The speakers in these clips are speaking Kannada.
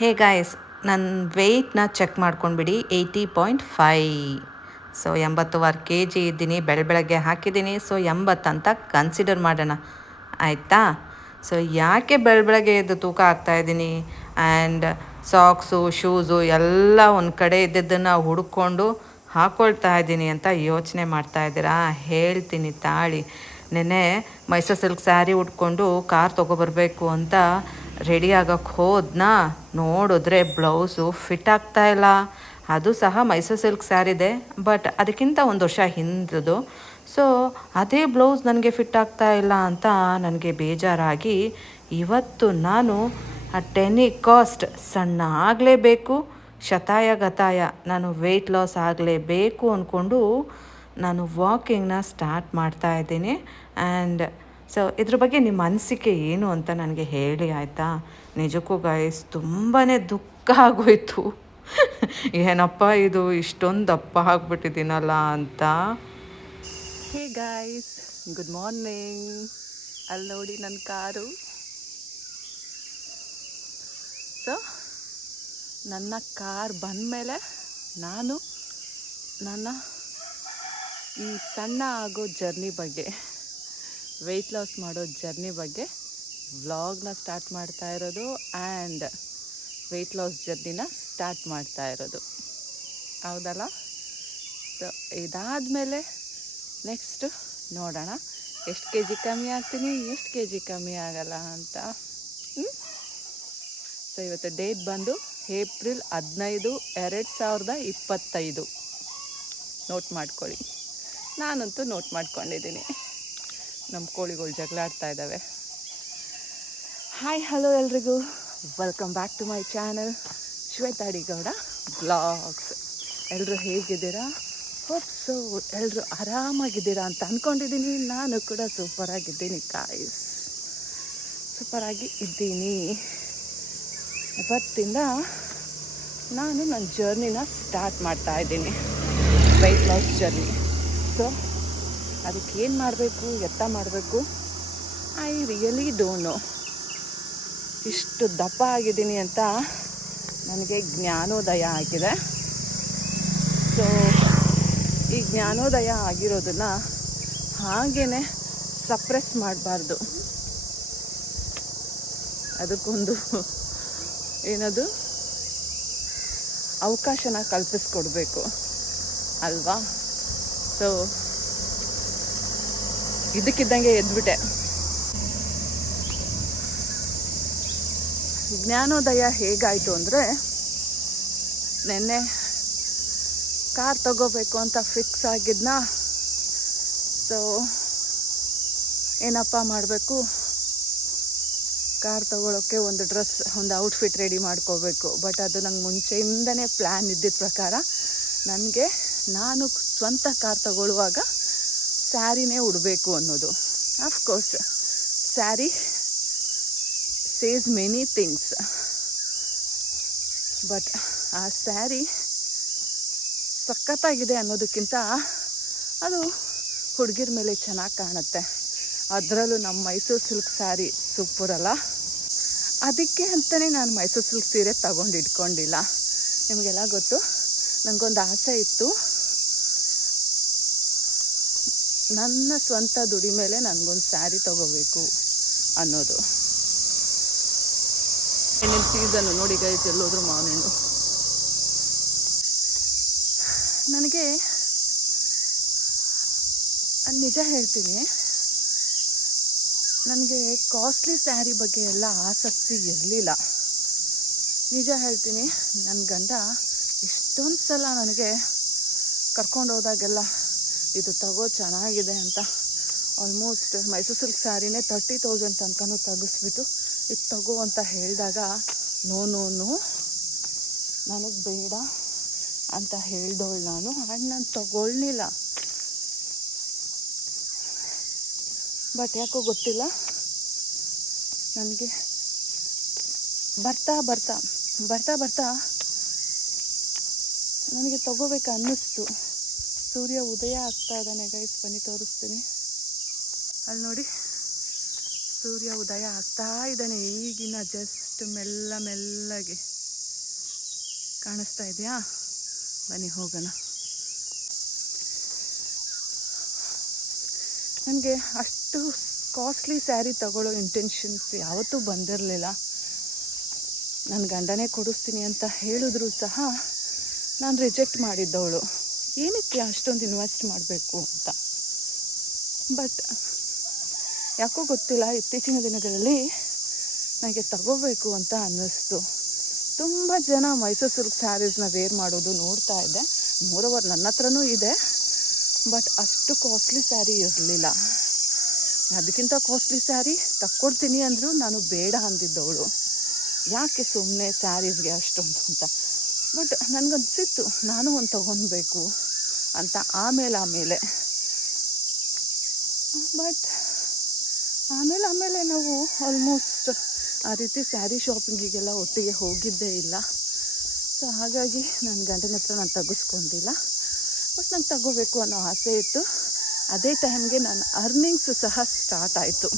ಹೇ ಗಾಯ್ಸ್ ನನ್ನ ವೆಯ್ಟ್ನ ಚೆಕ್ ಮಾಡ್ಕೊಂಡ್ಬಿಡಿ, ಏಯ್ಟಿ ಪಾಯಿಂಟ್ ಫೈ ಸೊ, ಎಂಬತ್ತುವರೆ ಕೆ ಜಿ ಇದ್ದೀನಿ, ಬೆಳ ಬೆಳಗ್ಗೆ ಹಾಕಿದ್ದೀನಿ. ಸೊ ಎಂಬತ್ತಂತ ಕನ್ಸಿಡರ್ ಮಾಡೋಣ. ಆಯಿತಾ? ಸೊ, ಯಾಕೆ ಬೆಳ ಬೆಳಗ್ಗೆ ಎದ್ದು ತೂಕ ಹಾಕ್ತಾಯಿದ್ದೀನಿ ಆ್ಯಂಡ್ ಸಾಕ್ಸು ಶೂಸು ಎಲ್ಲ ಒಂದು ಕಡೆ ಇದ್ದಿದ್ದನ್ನು ಹುಡ್ಕೊಂಡು ಹಾಕ್ಕೊಳ್ತಾ ಇದ್ದೀನಿ ಅಂತ ಯೋಚನೆ ಮಾಡ್ತಾ ಇದ್ದೀರಾ? ಹೇಳ್ತೀನಿ ತಾಳಿ. ನೆನ್ನೆ ಮೈಸೂರು ಸಿಲ್ಕ್ ಸ್ಯಾರಿ ಉಟ್ಕೊಂಡು ಕಾರ್ ತೊಗೊಬರ್ಬೇಕು ಅಂತ ರೆಡಿ ಆಗೋಕ್ಕೆ ಹೋದ್ನಾ ನೋಡಿದ್ರೆ ಬ್ಲೌಸು ಫಿಟ್ ಆಗ್ತಾ ಇಲ್ಲ. ಅದು ಸಹ ಮೈಸೂರು ಸಿಲ್ಕ್ ಸ್ಯಾರಿದೆ ಬಟ್ ಅದಕ್ಕಿಂತ ಒಂದು ವರ್ಷ ಹಿಂದದು ಸೊ ಅದೇ ಬ್ಲೌಸ್ ನನಗೆ ಫಿಟ್ ಆಗ್ತಾ ಇಲ್ಲ ಅಂತ ನನಗೆ ಬೇಜಾರಾಗಿ ಇವತ್ತು ನಾನು ಆ ಟೆನಿ ಕಾಸ್ಟ್ ಸಣ್ಣ ಆಗಲೇಬೇಕು, ಶತಾಯ ಗತಾಯ ನಾನು ವೆಯ್ಟ್ ಲಾಸ್ ಆಗಲೇಬೇಕು ಅಂದ್ಕೊಂಡು ನಾನು ವಾಕಿಂಗ್ನ ಸ್ಟಾರ್ಟ್ ಮಾಡ್ತಾ ಇದ್ದೀನಿ. ಆ್ಯಂಡ್ ಸೊ ಇದ್ರ ಬಗ್ಗೆ ನಿಮ್ಮ ಅನಿಸಿಕೆ ಏನು ಅಂತ ನನಗೆ ಹೇಳಿ, ಆಯಿತಾ? ನಿಜಕ್ಕೂ ಗಾಯಸ್ ತುಂಬಾ ದುಃಖ ಆಗೋಯ್ತು. ಏನಪ್ಪ ಇದು? ಇಷ್ಟೊಂದು ದಪ್ಪ ಆಗಿಬಿಟ್ಟಿದ್ದೀನಲ್ಲ ಅಂತ. ಹೇ ಗಾಯ್ಸ್ ಗುಡ್ ಮಾರ್ನಿಂಗ್ ಅಲ್ಲಿ ನೋಡಿ ನನ್ನ ಕಾರು. ಸೊ ನನ್ನ ಕಾರ್ ಬಂದಮೇಲೆ ನಾನು ನನ್ನ ಈ ಸಣ್ಣ ಆಗೋ ಜರ್ನಿ ಬಗ್ಗೆ ವೆಯ್ಟ್ ಲಾಸ್ ಮಾಡೋ ಜರ್ನಿ ಬಗ್ಗೆ ವ್ಲಾಗ್ನ ಸ್ಟಾರ್ಟ್ ಮಾಡ್ತಾ ಇರೋದು ಆ್ಯಂಡ್ ವೆಯ್ಟ್ ಲಾಸ್ ಜರ್ನಿನ ಸ್ಟಾರ್ಟ್ ಮಾಡ್ತಾ ಇರೋದು. ಹೌದಲ್ಲ? ಸೊ ಇದಾದಮೇಲೆ ನೆಕ್ಸ್ಟ್ ನೋಡೋಣ. ಎಷ್ಟು ಕೆ ಜಿ ಕಮ್ಮಿ ಆಗ್ತೀನಿ, ಎಷ್ಟು ಕೆ ಜಿ ಕಮ್ಮಿ ಆಗಲ್ಲ ಅಂತ. ಸೊ ಇವತ್ತು ಡೇಟ್ ಬಂದು ಏಪ್ರಿಲ್ ಹದಿನೈದು, ಎರಡು ಸಾವಿರದ ಇಪ್ಪತ್ತೈದು. ನೋಟ್ ಮಾಡ್ಕೊಳ್ಳಿ. ನಾನಂತೂ ನೋಟ್ ಮಾಡ್ಕೊಂಡಿದ್ದೀನಿ. ನಮ್ಮ ಕೋಳಿಗಳು ಜಗಳ ಆಡ್ತಾ ಇದ್ದಾವೆ. ಹಾಯ್ ಹಲೋ ಎಲ್ರಿಗೂ. Welcome back to my channel Shwetha D Gowda blogs ಎಲ್ಲರೂ ಹೇಗಿದ್ದೀರಾ? ಹೋಪ್ಸು ಎಲ್ಲರೂ ಆರಾಮಾಗಿದ್ದೀರಾ ಅಂತ ಅಂದ್ಕೊಂಡಿದ್ದೀನಿ ನಾನು ಕೂಡ ಸೂಪರಾಗಿದ್ದೀನಿ ಕಾಯ್ಸ್ ಸೂಪರಾಗಿ ಇದ್ದೀನಿ. ಇವತ್ತಿಂದ ನಾನು ನನ್ನ ಜರ್ನಿನ ಸ್ಟಾರ್ಟ್ ಮಾಡ್ತಾ ಇದ್ದೀನಿ. ವೆಯ್ಟ್ ಲಾಸ್ ಜರ್ನಿ ಸೊ ಅದಕ್ಕೆ ಏನು ಮಾಡಬೇಕು, ಎತ್ತ ಮಾಡಬೇಕು? ಐ ರಿಯಲಿ ಡೋಂಟ್ ನೋ ಇಷ್ಟು ದಪ್ಪ ಆಗಿದ್ದೀನಿ ಅಂತ ನನಗೆ ಜ್ಞಾನೋದಯ ಆಗಿದೆ. ಸೊ ಈ ಜ್ಞಾನೋದಯ ಆಗಿರೋದನ್ನು ಹಾಗೇ ಸಪ್ರೆಸ್ ಮಾಡಬಾರ್ದು. ಅದಕ್ಕೊಂದು ಏನದು? ಅವಕಾಶನ ಕಲ್ಪಿಸ್ಕೊಡ್ಬೇಕು. ಅಲ್ವಾ? ಸೊ ಇದಕ್ಕಿದ್ದಂಗೆ ಎದ್ಬಿಟ್ಟೆ. ಜ್ಞಾನೋದಯ ಹೇಗಾಯಿತು ಅಂದರೆ, ನೆನ್ನೆ ಕಾರ್ ತಗೋಬೇಕು ಅಂತ ಫಿಕ್ಸ್ ಆಗಿದ್ನ? ಸೊ ಏನಪ್ಪ ಮಾಡಬೇಕು? ಕಾರ್ ತಗೊಳ್ಳೋಕ್ಕೆ ಒಂದು ಡ್ರೆಸ್, ಒಂದು ಔಟ್ಫಿಟ್ ರೆಡಿ ಮಾಡ್ಕೋಬೇಕು. ಬಟ್ ಅದು ನಂಗೆ ಮುಂಚೆಯಿಂದನೇ ಪ್ಲ್ಯಾನ್ ಇದ್ದಿದ್ದ ಪ್ರಕಾರ, ನನಗೆ ನಾನು ಸ್ವಂತ ಕಾರ್ ತಗೊಳ್ಳುವಾಗ ಸ್ಯಾರಿನೇ ಉಡಬೇಕು ಅನ್ನೋದು. Of course sari says many things but ಆ ಸ್ಯಾರಿ ಸಖತ್ತಾಗಿದೆ ಅನ್ನೋದಕ್ಕಿಂತ ಅದು ಹುಡುಗಿರ ಮೇಲೆ ಚೆನ್ನಾಗಿ ಕಾಣುತ್ತೆ. ಅದರಲ್ಲೂ ನಮ್ಮ ಮೈಸೂರು ಸಿಲ್ಕ್ ಸ್ಯಾರಿ ಸೂಪರಲ್ಲ ಅದಕ್ಕೆ ಅಂತಲೇ ನಾನು ಮೈಸೂರು ಸಿಲ್ಕ್ ಸೀರೆ ತಗೊಂಡು ಇಟ್ಕೊಂಡಿಲ್ಲ ನಿಮಗೆಲ್ಲ ಗೊತ್ತು? ನನಗೊಂದು ಆಸೆ ಇತ್ತು. ನನ್ನ ಸ್ವಂತ ದುಡಿ ಮೇಲೆ ನನಗೊಂದು ಸ್ಯಾರಿ ತಗೋಬೇಕು ಅನ್ನೋದು. ಹೆಣ್ಣಿನ ಸೀಸನ್ನು ನೋಡಿ ಗೈಸ್ ಎಲ್ಲೋದ್ರು ಮಾವಿನ ಹಣ್ಣು. ನನಗೆ ನಿಜ ಹೇಳ್ತೀನಿ, ನನಗೆ ಕಾಸ್ಟ್ಲಿ ಸ್ಯಾರಿ ಬಗ್ಗೆ ಎಲ್ಲ ಆಸಕ್ತಿ ಇರಲಿಲ್ಲ. ನಿಜ ಹೇಳ್ತೀನಿ ನನ್ನ ಗಂಡ ಇಷ್ಟೊಂದು ಸಲ ನನಗೆ ಕರ್ಕೊಂಡು ಹೋದಾಗೆಲ್ಲ ಇದು ತಗೋ ಚೆನ್ನಾಗಿದೆ ಅಂತ. ಆಲ್ಮೋಸ್ಟ್ ಮೈಸೂರು ಸಿಲ್ಕ್ ಸ್ಯಾರಿನೇ ತರ್ಟಿ ತೌಸಂಡ್ ತನಕನೂ ತೆಗಿಸ್ಬಿಟ್ಟು ಇದು ತಗೋ ಅಂತ ಹೇಳಿದಾಗ ನೋ ನೋ ನೋ ನನಗೆ ಬೇಡ ಅಂತ ಹೇಳ್ದವಳು ನಾನು. ಆ್ಯಂಡ್ ನಾನು ತಗೊಳ್ಳಿಲ್ಲ ಬಟ್ ಯಾಕೋ ಗೊತ್ತಿಲ್ಲ. ನನಗೆ ಬರ್ತಾ ಬರ್ತಾ ಬರ್ತಾ ಬರ್ತಾ ನನಗೆ ತಗೋಬೇಕು ಅನ್ನಿಸ್ತು ಸೂರ್ಯ ಉದಯ ಆಗ್ತಾ ಇದ್ದಾನೆ ಗೈಸ್ ಬನ್ನಿ, ತೋರಿಸ್ತೀನಿ. ಅಲ್ಲಿ ನೋಡಿ. ಸೂರ್ಯ ಉದಯ ಆಗ್ತಾ ಇದ್ದಾನೆ. ಈಗಿನ ಜಸ್ಟ್ ಮೆಲ್ಲ ಮೆಲ್ಲಗೆ ಕಾಣಿಸ್ತಾ ಇದೆಯಾ? ಬನ್ನಿ, ಹೋಗೋಣ. ನನಗೆ ಅಷ್ಟು ಕಾಸ್ಟ್ಲಿ ಸ್ಯಾರಿ ತಗೊಳ್ಳೋ ಇಂಟೆನ್ಷನ್ಸ್ ಯಾವತ್ತೂ ಬಂದಿರಲಿಲ್ಲ. ನನ್ನ ಗಂಡನೇ ಕೊಡಿಸ್ತೀನಿ ಅಂತ ಹೇಳಿದ್ರು ಸಹ ನಾನು ರಿಜೆಕ್ಟ್ ಮಾಡಿದ್ದವಳು. ಏನಕ್ಕೆ ಅಷ್ಟೊಂದು ಇನ್ವೆಸ್ಟ್ ಮಾಡಬೇಕು ಅಂತ? ಬಟ್ ಯಾಕೋ ಗೊತ್ತಿಲ್ಲ, ಇತ್ತೀಚಿನ ದಿನಗಳಲ್ಲಿ ನನಗೆ ತಗೋಬೇಕು ಅಂತ ಅನ್ನಿಸ್ತು. ತುಂಬ ಜನ ಮೈಸೂರು ಸಿಲ್ಕ್ ಸ್ಯಾರೀಸ್ನ ವೇರ್ ಮಾಡೋದು ನೋಡ್ತಾ ಇದ್ದೆ. ಮೋರವರ್ ನನ್ನ ಹತ್ರನೂ ಇದೆ. ಬಟ್ ಅಷ್ಟು ಕಾಸ್ಟ್ಲಿ ಸ್ಯಾರಿ ಇರಲಿಲ್ಲ. ಅದಕ್ಕಿಂತ ಕಾಸ್ಟ್ಲಿ ಸ್ಯಾರಿ ತಕ್ಕೊಡ್ತೀನಿ ಅಂದರೂ ನಾನು ಬೇಡ ಅಂದಿದ್ದವಳು. ಯಾಕೆ ಸುಮ್ಮನೆ ಸ್ಯಾರೀಸ್ಗೆ ಅಷ್ಟೊಂದು ಅಂತ? ಬಟ್ ನನಗನ್ಸಿತ್ತು, ನಾನು ಒಂದು ತಗೊಳ್ಬೇಕು ಅಂತ ಆಮೇಲೆ ಆಮೇಲೆ. ಬಟ್ ಆಮೇಲೆ ಆಮೇಲೆ ನಾವು ಆಲ್ಮೋಸ್ಟ್ ಆ ರೀತಿ ಸ್ಯಾರಿ ಶಾಪಿಂಗಿಗೆಲ್ಲ ಒಟ್ಟಿಗೆ ಹೋಗಿದ್ದೇ ಇಲ್ಲ. ಸೊ ಹಾಗಾಗಿ ನನ್ನ ಗಂಡನ ಹತ್ರ ನಾನು ತೆಗೆಸ್ಕೊಂಡಿಲ್ಲ. ಬಟ್ ನಂಗೆ ತಗೋಬೇಕು ಅನ್ನೋ ಆಸೆ ಇತ್ತು. ಅದೇ ಟೈಮ್ಗೆ ನನ್ನ ಅರ್ನಿಂಗ್ಸ್ ಸಹ ಸ್ಟಾರ್ಟ್ ಆಯಿತು.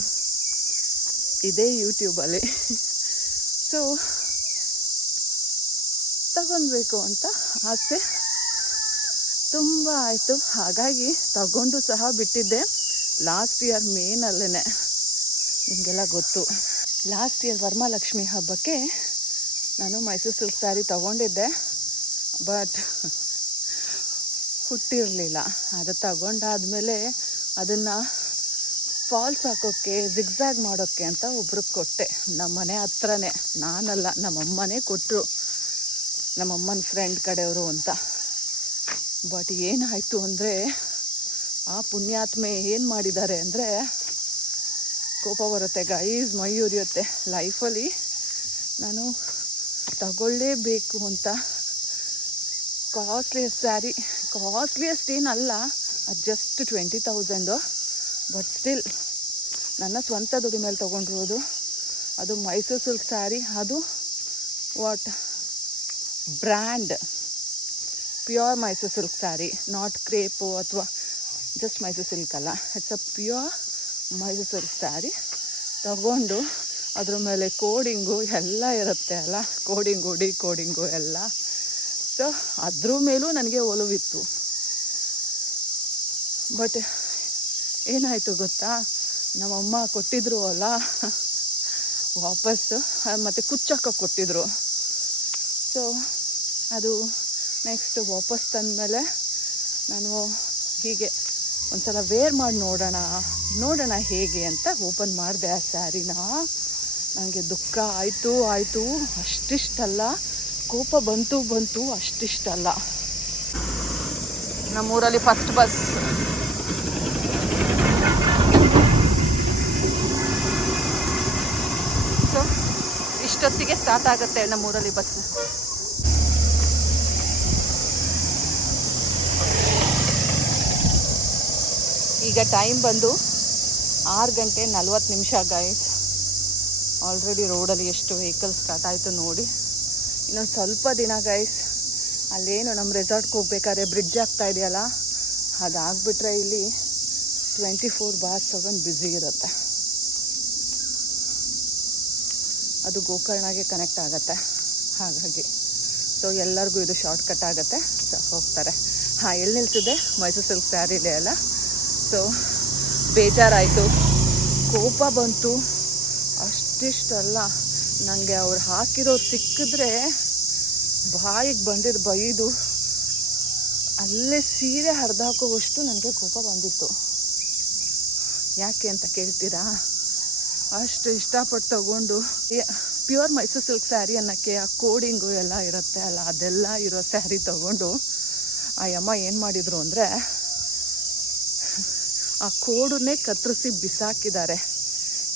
ಇದೇ ಯೂಟ್ಯೂಬಲ್ಲಿ ಸೊ ತಗೊಬೇಕು ಅಂತ ಆಸೆ. ತುಂಬ ಆಯಿತು. ಹಾಗಾಗಿ ತಗೊಂಡು ಸಹ ಬಿಟ್ಟಿದ್ದೆ. ಲಾಸ್ಟ್ ಇಯರ್ ಮೇನಲ್ಲೇ ನಿಮಗೆಲ್ಲ ಗೊತ್ತು. ಲಾಸ್ಟ್ ಇಯರ್ ವರಮಹಾಲಕ್ಷ್ಮಿ ಹಬ್ಬಕ್ಕೆ ನಾನು ಮೈಸೂರು ಸಿಲ್ಕ್ ಸ್ಯಾರಿ ತಗೊಂಡಿದ್ದೆ. ಬಟ್ ಹುಟ್ಟಿರಲಿಲ್ಲ. ಅದು ತಗೊಂಡಾದಮೇಲೆ ಅದನ್ನು ಫಾಲ್ಸ್ ಹಾಕೋಕ್ಕೆ ಜಿಗ್ಝಾಗ್ ಮಾಡೋಕ್ಕೆ ಅಂತ ಒಬ್ರಿಗೆ ಕೊಟ್ಟೆ. ನಮ್ಮ ಮನೆ ಹತ್ರನೇ. ನಾನಲ್ಲ ನಮ್ಮಮ್ಮನೇ ಕೊಟ್ಟರು ನಮ್ಮಮ್ಮನ ಫ್ರೆಂಡ್ ಕಡೆಯವರು ಅಂತ. ಬಟ್ ಏನಾಯಿತು ಅಂದರೆ ಆ ಪುಣ್ಯಾತ್ಮೆ ಏನು ಮಾಡಿದ್ದಾರೆ ಅಂದರೆ ಕೋಪ ಬರುತ್ತೆ ಗೈಸ್ ಮೈ ಉರಿಯುತ್ತೆ. ಲೈಫಲ್ಲಿ ನಾನು ತಗೊಳ್ಳೇಬೇಕು ಅಂತ ಕಾಸ್ಟ್ಲಿಯಸ್ಟ್ ಸ್ಯಾರಿ ಕಾಸ್ಟ್ಲಿಯಸ್ಟ್ ಏನಲ್ಲ, ಅದು just twenty thousand but still ನನ್ನ ಸ್ವಂತ ದುಡಿ ಮೇಲೆ ತೊಗೊಂಡಿರೋದು, ಅದು ಮೈಸೂರು ಸಿಲ್ಕ್ ಸ್ಯಾರಿ ಅದು what brand pure Mysore silk sari not crepe ಅಥವಾ ಜಸ್ಟ್ ಮೈಸೂರು ಸಿಲ್ಕ್ ಅಲ್ಲ. It's a pure Mysore silk sari ತಗೊಂಡು ಅದ್ರ ಮೇಲೆ ಕೋಡಿಂಗು ಎಲ್ಲ ಇರುತ್ತೆ ಅಲ್ಲ. ಕೋಡಿಂಗು ಡಿ ಕೋಡಿಂಗು ಎಲ್ಲ. ಸೊ ಅದ್ರ ಮೇಲೂ ನನಗೆ ಒಲವಿತ್ತು. ಬಟ್ ಏನಾಯಿತು ಗೊತ್ತಾ? ನಮ್ಮಮ್ಮ ಕೊಟ್ಟಿದ್ರು ಅಲ್ಲ. ವಾಪಸ್ಸು, ಮತ್ತು ಕುಚ್ಚಕ್ಕ ಕೊಟ್ಟಿದ್ರು. ಸೊ ಅದು ನೆಕ್ಸ್ಟ್ ವಾಪಸ್ ತಂದಮೇಲೆ ನಾನು ಹೀಗೆ ಒಂದು ಸಲ ವೇರ್ ಮಾಡಿ ನೋಡೋಣ ನೋಡೋಣ ಹೇಗೆ ಅಂತ ಓಪನ್ ಮಾಡಿದೆ ಆ ಸ್ಯಾರಿನ ನನಗೆ ದುಃಖ. ಆಯಿತು ಆಯಿತು. ಅಷ್ಟಿಷ್ಟಲ್ಲ. ಕೋಪ ಬಂತು ಬಂತು. ಅಷ್ಟಿಷ್ಟಲ್ಲ. ನಮ್ಮೂರಲ್ಲಿ ಫಸ್ಟ್ ಬಸ್ ಸೊ ಇಷ್ಟೊತ್ತಿಗೆ ಸ್ಟಾರ್ಟ್ ಆಗುತ್ತೆ ನಮ್ಮೂರಲ್ಲಿ ಬಸ್ ಈಗ ಟೈಮ್ ಬಂದು ಆರು ಗಂಟೆ ನಲ್ವತ್ತು ನಿಮಿಷ ಗಾಯ್ಸ್ ಆಲ್ರೆಡಿ ರೋಡಲ್ಲಿ ಎಷ್ಟು ವೆಹಿಕಲ್ ಸ್ಟಾರ್ಟ್ ಆಯಿತು ನೋಡಿ. ಇನ್ನೊಂದು ಸ್ವಲ್ಪ ದಿನ ಗೈಸ್ ಅಲ್ಲೇನು ನಮ್ಮ ರೆಸಾರ್ಟ್ಗೆ ಹೋಗ್ಬೇಕಾದ್ರೆ ಬ್ರಿಡ್ಜ್ ಆಗ್ತಾ ಇದೆಯಲ್ಲ? ಅದಾಗ್ಬಿಟ್ರೆ ಇಲ್ಲಿ twenty four bar seven busy ಇರುತ್ತೆ. ಅದು ಗೋಕರ್ಣಗೆ ಕನೆಕ್ಟ್ ಆಗುತ್ತೆ. ಹಾಗಾಗಿ ಸೊ ಎಲ್ಲರಿಗೂ ಇದು ಶಾರ್ಟ್ ಕಟ್ ಆಗುತ್ತೆ. ಸೊ ಹೋಗ್ತಾರೆ. ಹಾಂ, ಎಲ್ಲಿ ನಿಲ್ಸಿದೆ ಮೈಸೂರು ಸಿಲ್ಕ್ ಸ್ಯಾರಿಲೇ ಅಲ್ಲ? ಸೊ ಬೇಜಾರಾಯಿತು. ಕೋಪ ಬಂತು. ಅಷ್ಟಿಷ್ಟಲ್ಲ. ನನಗೆ ಅವ್ರು ಹಾಕಿರೋರು ಸಿಕ್ಕಿದ್ರೆ ಬಾಯಿಗೆ ಬಂದಿದ್ದು ಬೈದು ಅಲ್ಲೇ ಸೀರೆ ಹರಿದಾಕೋವಷ್ಟು ನನಗೆ ಕೋಪ ಬಂದಿತ್ತು. ಯಾಕೆ ಅಂತ ಕೇಳ್ತೀರಾ? ಅಷ್ಟು ಇಷ್ಟಪಟ್ಟು ತಗೊಂಡು ಪ್ಯೂರ್ ಮೈಸೂರು ಸಿಲ್ಕ್ ಸ್ಯಾರಿ ಅನ್ನೋಕ್ಕೆ ಆ ಕೋಡಿಂಗು ಎಲ್ಲ ಇರುತ್ತೆ ಅಲ್ಲ, ಅದೆಲ್ಲ ಇರೋ ಸ್ಯಾರಿ ತಗೊಂಡು ಆ ಅಮ್ಮ ಏನು ಮಾಡಿದರು ಅಂದರೆ ಆ ಕೋಡನ್ನೇ ಕತ್ತರಿಸಿ ಬಿಸಾಕಿದ್ದಾರೆ.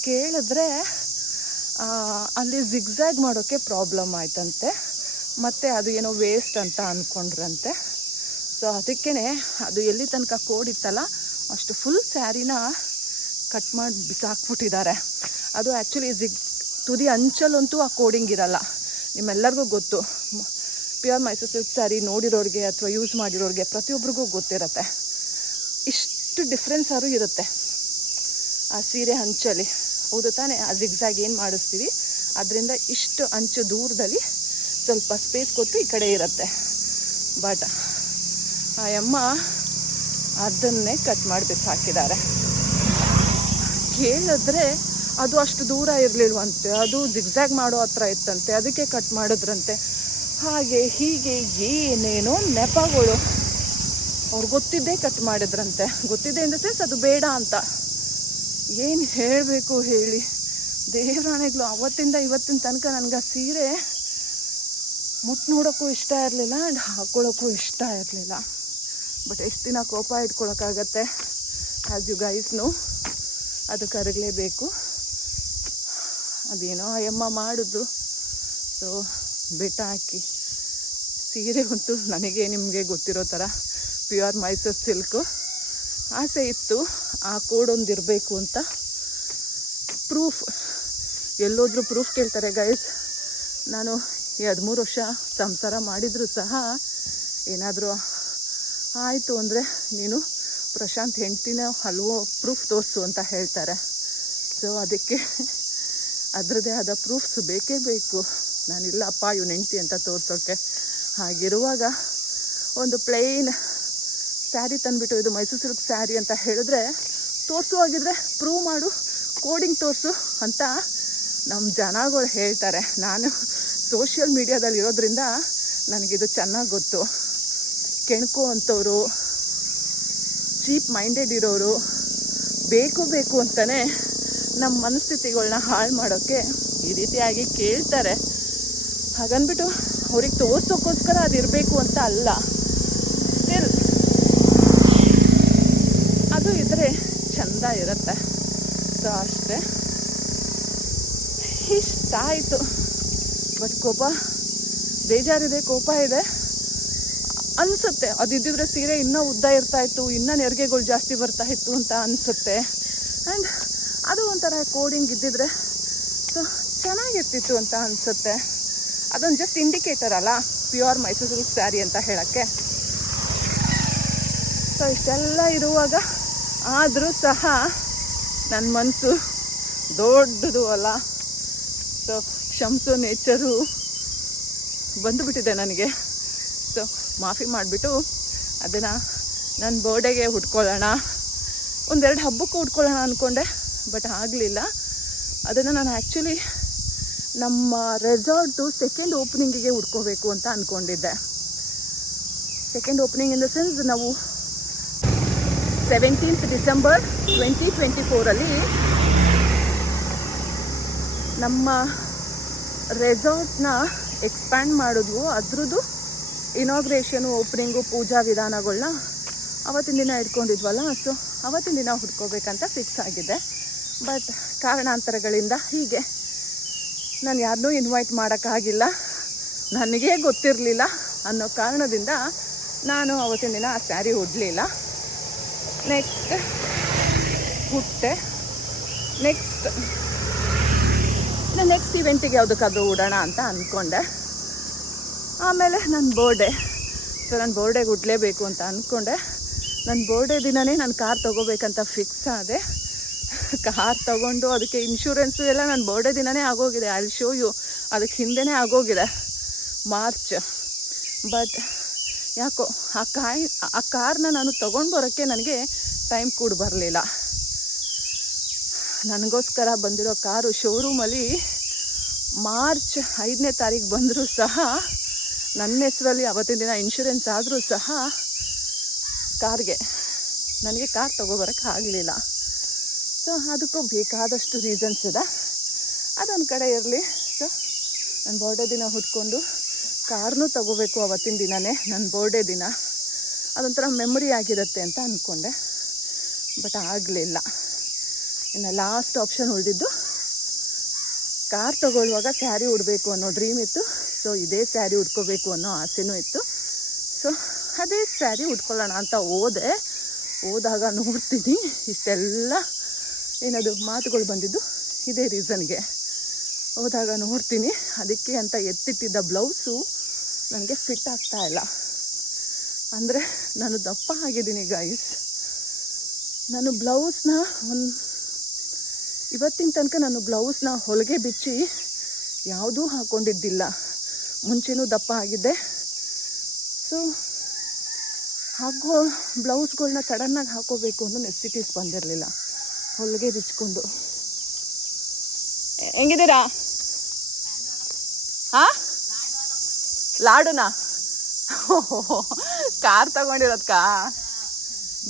ಕೇಳಿದ್ರೆ ಅಲ್ಲಿ ಜಿಗ್ಝ್ಯಾಗ್ ಮಾಡೋಕ್ಕೆ ಪ್ರಾಬ್ಲಮ್ ಆಯ್ತಂತೆ. ಮತ್ತು ಅದು ಏನೋ ವೇಸ್ಟ್ ಅಂತ ಅಂದ್ಕೊಂಡ್ರಂತೆ ಸೊ ಅದಕ್ಕೇ ಅದು ಎಲ್ಲಿ ತನಕ ಕೋಡ್ ಇತ್ತಲ್ಲ, ಅಷ್ಟು ಫುಲ್ ಸ್ಯಾರಿನ ಕಟ್ ಮಾಡಿ ಬಿಸಾಕ್ಬಿಟ್ಟಿದ್ದಾರೆ. ಅದು ಆ್ಯಕ್ಚುಲಿ ಜಿಗ್, ತುದಿ ಅಂಚಲ್ಲಂತೂ ಆ ಕೋಡಿಂಗ್ ಇರಲ್ಲ. ನಿಮ್ಮೆಲ್ಲರಿಗೂ ಗೊತ್ತು. ಪ್ಯೂರ್ ಮೈಸೂರು ಸಿಲ್ಕ್ ಸ್ಯಾರಿ ನೋಡಿರೋರಿಗೆ ಅಥವಾ ಯೂಸ್ ಮಾಡಿರೋರಿಗೆ ಪ್ರತಿಯೊಬ್ಬರಿಗೂ ಗೊತ್ತಿರುತ್ತೆ. ಇಷ್ಟು ಡಿಫ್ರೆನ್ಸ್ ಆದ್ರೂ ಇರುತ್ತೆ. ಆ ಸೀರೆ ಹಂಚಲ್ಲಿ. ಹೌದು ತಾನೇ? ಆ ಜಿಗ್ಝಾಗ್ ಏನು ಮಾಡಿಸ್ತೀವಿ? ಅದರಿಂದ ಇಷ್ಟು ಅಂಚು ದೂರದಲ್ಲಿ ಸ್ವಲ್ಪ ಸ್ಪೇಸ್ ಕೊಟ್ಟು ಈ ಕಡೆ ಇರುತ್ತೆ. ಬಟ್ ಆ ಅಮ್ಮ ಅದನ್ನೇ ಕಟ್ ಮಾಡಿ ಹಾಕಿದ್ದಾರೆ ಕೇಳಿದ್ರೆ ಅದು ಅಷ್ಟು ದೂರ ಇರಲಿಲ್ವಂತೆ. ಅದು ಜಿಗ್ಸಾಗ್ ಮಾಡೋ ಹತ್ರ ಇತ್ತಂತೆ. ಅದಕ್ಕೆ ಕಟ್ ಮಾಡಿದ್ರಂತೆ. ಹಾಗೆ ಹೀಗೆ ಏನೇನೋ ನೆಪಗಳು. ಅವ್ರು ಗೊತ್ತಿದ್ದೇ ಕಟ್ ಮಾಡಿದ್ರಂತೆ. ಗೊತ್ತಿದ್ದೆ ಇನ್ ದ ಅದು ಬೇಡ ಅಂತ. ಏನು ಹೇಳಬೇಕು ಹೇಳಿ. ದೇವರಾಣೆಗಳು ಅವತ್ತಿಂದ ಇವತ್ತಿನ ತನಕ ನನಗೆ ಆ ಸೀರೆ ಮುಟ್ಟು ನೋಡೋಕ್ಕೂ ಇಷ್ಟ ಇರಲಿಲ್ಲ ಆ್ಯಂಡ್ ಹಾಕ್ಕೊಳ್ಳೋಕ್ಕೂ ಇಷ್ಟ ಇರಲಿಲ್ಲ. ಬಟ್ ಎಷ್ಟು ದಿನ ಕೋಪ ಇಟ್ಕೊಳಕ್ಕಾಗತ್ತೆ ಆ್ಯಸ್ ಯು ಗೈಸ್ನು ಅದು ಕರಗಲೇಬೇಕು. ಅದೇನೋ ಅಯ್ಯಮ್ಮ ಯಮ್ಮ ಮಾಡಿದ್ರು. ಸೊ ಬೆಟ್ಟ ಹಾಕಿ. ಸೀರೆ ಅಂತೂ ನನಗೆ ನಿಮಗೆ ಗೊತ್ತಿರೋ ಥರ ಪ್ಯೂರ್ ಮೈಸೂರು ಸಿಲ್ಕು. ಆಸೆ ಇತ್ತು, ಆ ಕೋಡೊಂದು ಇರಬೇಕು ಅಂತ. ಪ್ರೂಫ್ ಎಲ್ಲೋದ್ರೂ ಪ್ರೂಫ್ ಕೇಳ್ತಾರೆ ಗೈಸ್ ನಾನು ಎರಡು ಮೂರು ವರ್ಷ ಸಂಸಾರ ಮಾಡಿದರೂ ಸಹ ಏನಾದರೂ ಆಯಿತು ಅಂದರೆ ನೀನು ಪ್ರಶಾಂತ್ ಹೆಂಡ್ತಿನ ಹಲ್ವೋ ಪ್ರೂಫ್ ತೋರಿಸು ಅಂತ ಹೇಳ್ತಾರೆ. ಸೊ ಅದಕ್ಕೆ ಅದರದ್ದೇ ಆದ ಪ್ರೂಫ್ಸ್ ಬೇಕೇ ಬೇಕು. ನಾನಿಲ್ಲಪ್ಪ ಇವ್ನ ಹೆಂಡ್ತಿ ಅಂತ ತೋರಿಸೋಕ್ಕೆ ಹಾಗಿರುವಾಗ ಒಂದು ಪ್ಲೈನ್ ಸ್ಯಾರಿ ತಂದುಬಿಟ್ಟು ಇದು ಮೈಸೂರು ಸಿಲ್ಕ್ ಸ್ಯಾರಿ ಅಂತ ಹೇಳಿದ್ರೆ ತೋರಿಸುವಾಗಿದ್ರೆ ಪ್ರೂವ್ ಮಾಡು ಕೋಡಿಂಗ್ ತೋರಿಸು ಅಂತ ನಮ್ಮ ಜನಗಳು ಹೇಳ್ತಾರೆ. ನಾನು ಸೋಷಿಯಲ್ ಮೀಡಿಯಾದಲ್ಲಿ ಇರೋದ್ರಿಂದ ನನಗಿದು ಚೆನ್ನಾಗಿ ಗೊತ್ತು. ಕೆಣಕು ಅಂಥವರು ಚೀಪ್ ಮೈಂಡೆಡ್ ಇರೋರು, ಬೇಕು ಬೇಕು ಅಂತಲೇ ನಮ್ಮ ಮನಸ್ಥಿತಿಗಳನ್ನ ಹಾಳು ಮಾಡೋಕ್ಕೆ ಈ ರೀತಿಯಾಗಿ ಕೇಳ್ತಾರೆ. ಹಾಗನ್ಬಿಟ್ಟು ಅವ್ರಿಗೆ ತೋರ್ಸೋಕ್ಕೋಸ್ಕರ ಅದು ಇರಬೇಕು ಅಂತ ಅಲ್ಲ ಸ್ಟಿಲ್ ಅದು ಇದ್ರೆ ಚಂದ ಇರುತ್ತೆ. ಸೊ ಅಷ್ಟೇ. ಇಷ್ಟ ಆಯಿತು ಬಟ್ ಕೋಪ, ಬೇಜಾರಿದೆ, ಕೋಪ ಇದೆ. ಅನಿಸುತ್ತೆ. ಅದಿದ್ದಿದ್ರೆ ಸೀರೆ ಇನ್ನೂ ಉದ್ದ ಇರ್ತಾ ಇತ್ತು, ಇನ್ನೂ ನೆರಿಗೆಗಳು ಜಾಸ್ತಿ ಬರ್ತಾ ಇತ್ತು ಅಂತ ಅನಿಸುತ್ತೆ. ಆ್ಯಂಡ್ ಅದು ಒಂಥರ ಕೋಡಿಂಗ್ ಇದ್ದಿದ್ರೆ ಸೊ ಚೆನ್ನಾಗಿರ್ತಿತ್ತು ಅಂತ ಅನಿಸುತ್ತೆ. ಅದೊಂದು ಜಸ್ಟ್ ಇಂಡಿಕೇಟರ್ ಅಲ್ಲ ಪ್ಯೂರ್ ಮೈಸೂರು ಸ್ಯಾರಿ ಅಂತ ಹೇಳೋಕ್ಕೆ. ಸೊ ಇಷ್ಟೆಲ್ಲ ಇರುವಾಗ ಆದರೂ ಸಹ ನನ್ನ ಮನಸ್ಸು ದೊಡ್ಡದು ಅಲ್ಲ. ಸೊ ಕ್ಷಮಿಸೋ ನೇಚರು ಬಂದುಬಿಟ್ಟಿದೆ ನನಗೆ. ಸೊ ಮಾಫಿ ಮಾಡಿಬಿಟ್ಟು ಅದನ್ನು ನನ್ನ ಬರ್ಡೇಗೆ ಉಟ್ಕೊಳ್ಳೋಣ. ಒಂದೆರಡು ಹಬ್ಬಕ್ಕೂ ಉಟ್ಕೊಳ್ಳೋಣ ಅಂದ್ಕೊಂಡೆ ಬಟ್ ಆಗಲಿಲ್ಲ. ಅದನ್ನು ನಾನು ಆ್ಯಕ್ಚುಲಿ ನಮ್ಮ ರೆಸಾರ್ಟು ಸೆಕೆಂಡ್ ಓಪನಿಂಗಿಗೆ ಉಟ್ಕೋಬೇಕು ಅಂತ ಅಂದ್ಕೊಂಡಿದ್ದೆ second opening in the sense ನಾವು ಸೆವೆಂಟೀನ್ತ್ ಡಿಸೆಂಬರ್ ಟ್ವೆಂಟಿ ಟ್ವೆಂಟಿ ಫೋರಲ್ಲಿ ನಮ್ಮ ರೆಸಾರ್ಟ್ನ ಎಕ್ಸ್ಪ್ಯಾಂಡ್ ಮಾಡಿದ್ವು. ಅದ್ರದ್ದು ಇನಾಗ್ರೇಷನು ಓಪನಿಂಗು ಪೂಜಾ ವಿಧಾನಗಳನ್ನ ಅವತ್ತಿನ ದಿನ ಇಟ್ಕೊಂಡಿದ್ವಲ್ಲ ಸೊ ಅವತ್ತಿನ ದಿನ ಹುಡ್ಕೋಬೇಕಂತ ಫಿಕ್ಸ್ ಆಗಿದೆ. ಬಟ್ ಕಾರಣಾಂತರಗಳಿಂದ ಹೀಗೆ ನಾನು ಯಾರನ್ನೂ ಇನ್ವೈಟ್ ಮಾಡೋಕ್ಕಾಗಿಲ್ಲ. ನನಗೇ ಗೊತ್ತಿರಲಿಲ್ಲ ಅನ್ನೋ ಕಾರಣದಿಂದ ನಾನು ಅವತ್ತಿನ ದಿನ ಆ ಸ್ಯಾರಿ ಉಡಲಿಲ್ಲ. ನೆಕ್ಸ್ಟ್ ಹುಟ್ಟೆ. ನೆಕ್ಸ್ಟ್ ನೆಕ್ಸ್ಟ್ ಇವೆಂಟಿಗೆ ಯಾವುದಕ್ಕಾದರೂ ಉಡೋಣ ಅಂತ ಅಂದ್ಕೊಂಡೆ ಆಮೇಲೆ ನನ್ನ ಬೋರ್ಡೆ ಸೊ ನನ್ನ ಬೋರ್ಡೆಗೆ ಉಡಲೇಬೇಕು ಅಂತ ಅಂದ್ಕೊಂಡೆ ನನ್ನ ಬರ್ಡೇ ದಿನವೇ ನಾನು ಕಾರ್ ತೊಗೋಬೇಕಂತ ಫಿಕ್ಸ್ ಆದೆ. ಕಾರ್ ತೊಗೊಂಡು ಅದಕ್ಕೆ ಇನ್ಶೂರೆನ್ಸು ಎಲ್ಲ ನನ್ನ ಬರ್ಡೇ ದಿನವೇ ಆಗೋಗಿದೆ. ಅಲ್ಲಿ ಶೋ ಯು ಅದಕ್ಕೆ ಹಿಂದೆನೇ ಆಗೋಗಿದೆ. ಮಾರ್ಚ್ ಬಟ್ ಯಾಕೋ ಆ ಕಾಯ್ ಆ ಕಾರ್ನ ನಾನು ತೊಗೊಂಡು ಬರೋಕ್ಕೆ ನನಗೆ ಟೈಮ್ ಕೂಡ ಬರಲಿಲ್ಲ. ನನಗೋಸ್ಕರ ಬಂದಿರೋ ಕಾರು ಶೋರೂಮಲ್ಲಿ ಮಾರ್ಚ್ ಐದನೇ ತಾರೀಕು ಬಂದರೂ ಸಹ, ನನ್ನ ಹೆಸರಲ್ಲಿ ಅವತ್ತಿನ ದಿನ ಇನ್ಶೂರೆನ್ಸ್ ಆದರೂ ಸಹ ಕಾರ್ಗೆ ನನಗೆ ಕಾರ್ ತೊಗೊಬರೋಕ್ಕೆ ಆಗಲಿಲ್ಲ. ಸೊ, ಅದಕ್ಕೂ ಬೇಕಾದಷ್ಟು ರೀಸನ್ಸ್ ಇದೆ. ಅದೊಂದು ಕಡೆ ಇರಲಿ. ಸೊ ನನ್ನ ಬರ್ಡೇ ದಿನ ಹುಟ್ಕೊಂಡು ಕಾರ್ನೂ ತಗೋಬೇಕು ಅವತ್ತಿನ ದಿನವೇ ನನ್ನ ಬರ್ಡೇ ದಿನ. ಅದೊಂಥರ ಮೆಮೊರಿ ಆಗಿರುತ್ತೆ ಅಂತ ಅಂದ್ಕೊಂಡೆ ಬಟ್ ಆಗಲಿಲ್ಲ. ಇನ್ನು ಲಾಸ್ಟ್ ಆಪ್ಷನ್ ಉಳಿದಿದ್ದು ಕಾರ್ ತಗೊಳ್ಳುವಾಗ ಸ್ಯಾರಿ ಉಡಬೇಕು ಅನ್ನೋ ಡ್ರೀಮ್ ಇತ್ತು. ಸೊ ಇದೇ ಸ್ಯಾರಿ ಉಟ್ಕೋಬೇಕು ಅನ್ನೋ ಆಸೆನೂ ಇತ್ತು. ಸೊ ಅದೇ ಸ್ಯಾರಿ ಉಟ್ಕೊಳ್ಳೋಣ ಅಂತ ಹೋದೆ. ಹೋದಾಗ ನೋಡ್ತೀನಿ. ಇಷ್ಟೆಲ್ಲ ಏನದು ಮಾತುಗಳು ಬಂದಿದ್ದು. ಇದೇ ರೀಸನ್ಗೆ ಹೋದಾಗ ನೋಡ್ತೀನಿ ಅದಕ್ಕೆ ಅಂತ ಎತ್ತಿಟ್ಟಿದ್ದ ಬ್ಲೌಸು ನನಗೆ ಫಿಟ್ ಆಗ್ತಾ ಇಲ್ಲ. ಅಂದರೆ ನಾನು ದಪ್ಪ ಆಗಿದ್ದೀನಿ ಗೈಸ್ ನಾನು ಬ್ಲೌಸ್ನ ಒಂದು ಇವತ್ತಿನ ತನಕ ನಾನು ಬ್ಲೌಸ್ನ ಹೊಲಿಗೆ ಬಿಚ್ಚಿ ಯಾವುದೂ ಹಾಕ್ಕೊಂಡಿದ್ದಿಲ್ಲ ಮುಂಚೆನೂ ದಪ್ಪ ಆಗಿದ್ದೆ. ಸೊ ಹಾಕೋ ಬ್ಲೌಸ್ಗಳನ್ನ ಸಡನ್ನಾಗಿ ಹಾಕೋಬೇಕು ಅನ್ನೋ ನೆಸಿಟೀಸ್ ಬಂದಿರಲಿಲ್ಲ. ಹೊಲಿಗೆ ಬಿಚ್ಕೊಂಡು. ಹೆಂಗಿದ್ದೀರಾ? ಹಾ ಲಾಡುನಾ? ಕಾರ್ ತಗೊಂಡಿರೋದ್ಕಾ?